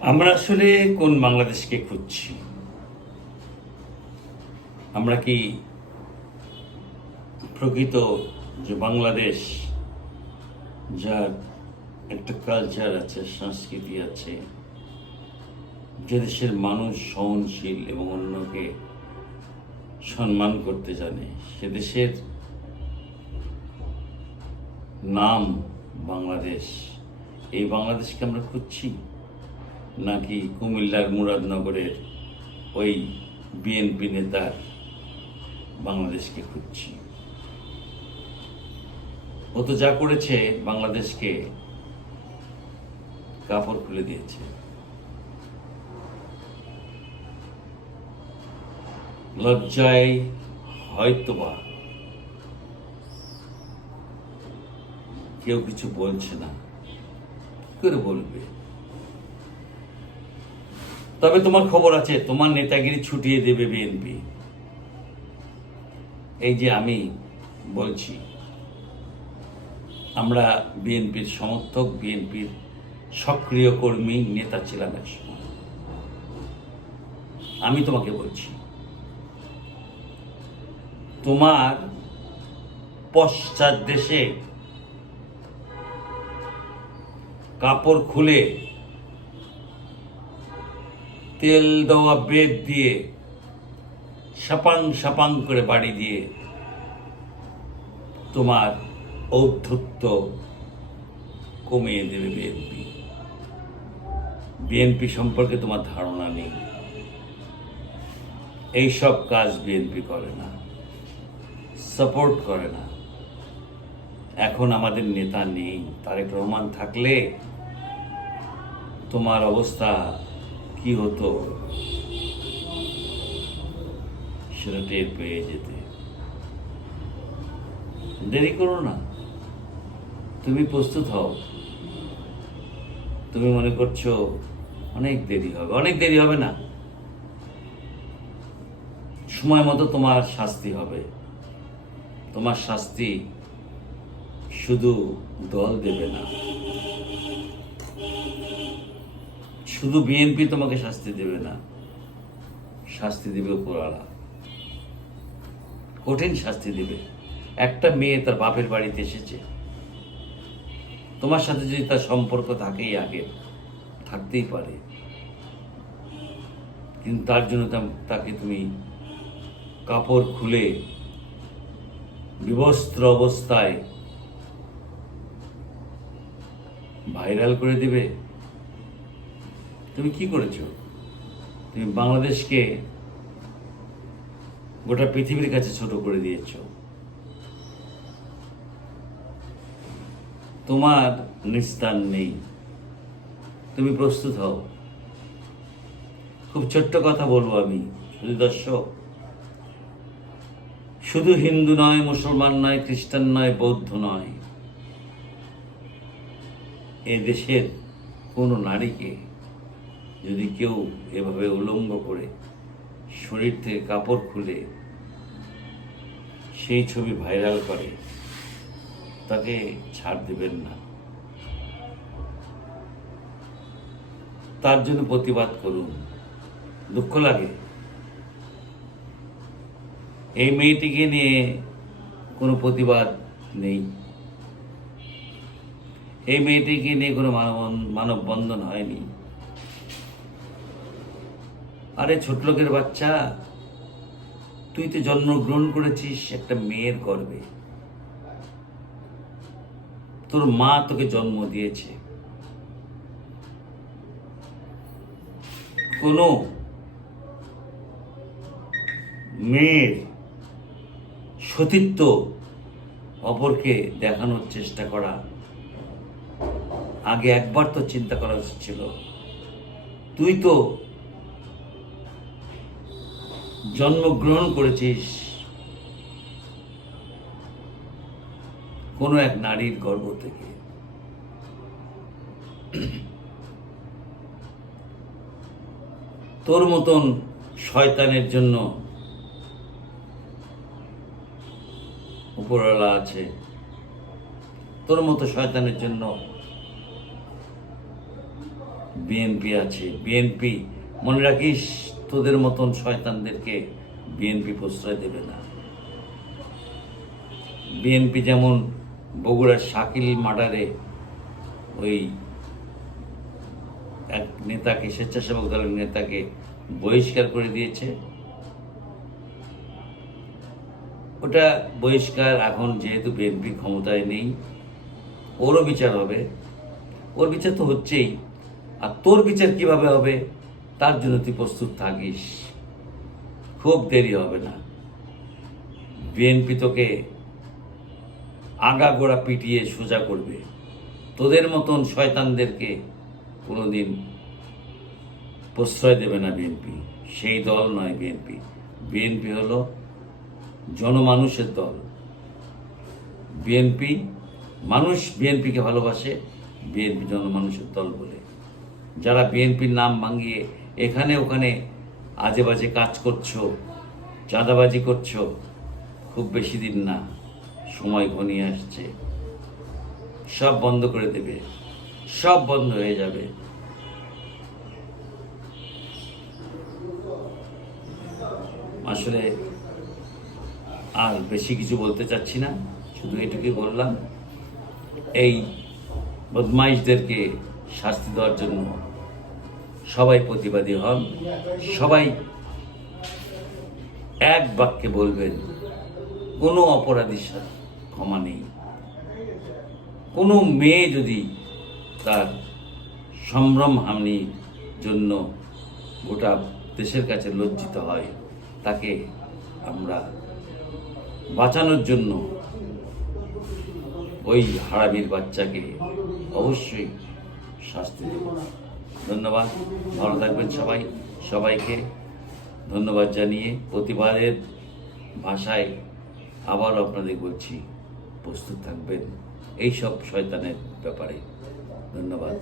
আমরা আসলে কোন বাংলাদেশকে খুঁজছি? আমরা কি প্রকৃত যে বাংলাদেশ, যার একটা কালচার আছে, সংস্কৃতি আছে, যে দেশের মানুষ সহনশীল এবং অন্যকে সম্মান করতে জানে, সে দেশের নাম বাংলাদেশ, এই বাংলাদেশকে আমরা খুঁজছি? নাকি কুমিল্লার মুরাদনগরের ওই বিএনপি নেতার বাংলাদেশকে খুঁজছি। ও তো যা করেছে বাংলাদেশকে কাপড় খুলে দিয়েছে। লজ্জায় হয়তোবা কেউ কিছু বলছে না। কি করে বলবে? তবে তোমার খবর আছে, তোমার নেতাগিরি ছুটিয়ে দেবে বিএনপি এই যে আমি বলছি, আমরা বিএনপির সমর্থক বিএনপির সক্রিয় কর্মী, নেতা ছিলাম এক সময় আমি তোমাকে বলছি, তোমার পশ্চাৎ দেশে কাপড় খুলে তেল দেওয়া বেদ দিয়ে সাপাং সাপাং করে বাড়ি দিয়ে তোমার ঔদ্ধত্য কমিয়ে দেবে বিএনপি বিএনপি সম্পর্কে তোমার ধারণা নেই। এইসব কাজ বিএনপি করে না, সাপোর্ট করে না। এখন আমাদের নেতা নেই, তারেক রহমান থাকলে তোমার অবস্থা কি হতো? সেটা টের পেয়ে যেতে। দেরি করো না। তুমি প্রস্তুত হও। তুমি মনে করছ অনেক দেরি হবে। অনেক দেরি হবে না। সময় মতো তোমার শাস্তি হবে। তোমার শাস্তি শুধু দল দেবে না। শুধু বিএনপি তোমাকে শাস্তি দেবে না, শাস্তি দেবে উপরওয়ালা। কঠিন শাস্তি দেবে। একটা মেয়ে তার বাপের বাড়িতে এসেছে। তোমার সাথে যদি তার সম্পর্ক থাকেই আগে, থাকতেই পারে। কিন্তু তার জন্য তাকে তুমি কাপড় খুলে বিবস্ত্র অবস্থায় ভাইরাল করে দিবে। তুমি কি করেছ? তুমি বাংলাদেশকে গোটা পৃথিবীর কাছে ছোট করে দিয়েছ। তোমার নিস্তার নেই। তুমি প্রস্তুত হও। খুব ছোট্ট কথা বলব আমি, শুধু দর্শক। শুধু হিন্দু নয়, মুসলমান নয়, খ্রিস্টান নয়, বৌদ্ধ নয়। এ দেশের কোনো নারীকে যদি কেউ এভাবে উলঙ্গ করে শরীর থেকে কাপড় খুলে সেই ছবি ভাইরাল করে, তাকে ছাড় দেবেন না। তার জন্য প্রতিবাদ করুন। দুঃখ লাগে। এই মেয়েটিকে নিয়ে কোনো প্রতিবাদ নেই। এই মেয়েটিকে নিয়ে কোনো মানব মানববন্ধন হয়নি। আরে ছোট লোকের বাচ্চা, তুই তো জন্মগ্রহণ করেছিস একটা মেয়ের গর্বে তোর মা তোকে জন্ম দিয়েছে। কোনো মেয়ের সতীত্ব অপরকে দেখানোর চেষ্টা করা আগে একবার তো চিন্তা করা উচিত ছিল। তুই তো জন্মগ্রহণ করেছিস, কোনো এক নারীর গর্ভ থেকে। তোর মতন শয়তানের জন্য উপরওয়ালা আছে। তোর মতো শয়তানের জন্য বিএনপি আছে। বিএনপি মনে রাখিস, তোদের মতন শয়তানদেরকে বিএনপি প্রশ্রয় দেবে না। বিএনপি যেমন বগুড়ার শাকিল মার্ডারে ওই এক নেতাকে, স্বেচ্ছাসেবক দলের নেতাকে বহিষ্কার করে দিয়েছে। ওটা বহিষ্কার, এখন যেহেতু বিএনপি ক্ষমতায় নেই, ওরও বিচার হবে। ওর বিচার তো হচ্ছেই। আর তোর বিচার কীভাবে হবে? তার জন্য তুই প্রস্তুত থাকিস। খুব দেরি হবে না। বিএনপি তোকে আগা গোড়া পিটিয়ে সোজা করবে। তোদের মতন শয়তানদেরকে কোনোদিন প্রশ্রয় দেবে না বিএনপি। সেই দল নয় বিএনপি। বিএনপি হলো জনমানুষের দল। বিএনপি মানুষ বিএনপিকে ভালোবাসে, বিএনপি জনমানুষের দল বলে। যারা বিএনপির নাম ভাঙিয়ে এখানে ওখানে আজে বাজে কাজ করছ, চাঁদাবাজি করছ, খুব বেশি দিন না, সময় ঘনিয়ে আসছে। সব বন্ধ করে দেবে, সব বন্ধ হয়ে যাবে। আসলে আর বেশি কিছু বলতে চাচ্ছি না, শুধু এটুকুই বললাম, এই বদমাইশদেরকে শাস্তি দেওয়ার জন্য সবাই প্রতিবাদী হন। সবাই এক বাক্যে বলবেন, কোনো অপরাধীর সাথে ক্ষমা নেই। কোনো মেয়ে যদি তার সম্ভ্রম হামনির জন্য গোটা দেশের কাছে লজ্জিত হয়, তাকে আমরা বাঁচানোর জন্য ওই হারামির বাচ্চাকে অবশ্যই শাস্তি দেব। ধন্যবাদ। ভালো থাকবেন সবাই। সবাইকে ধন্যবাদ জানিয়ে প্রতিবারের ভাষায় আবার আপনাদের বলছি, প্রস্তুত থাকবেন। এই সব শয়তানের ব্যাপারে। ধন্যবাদ।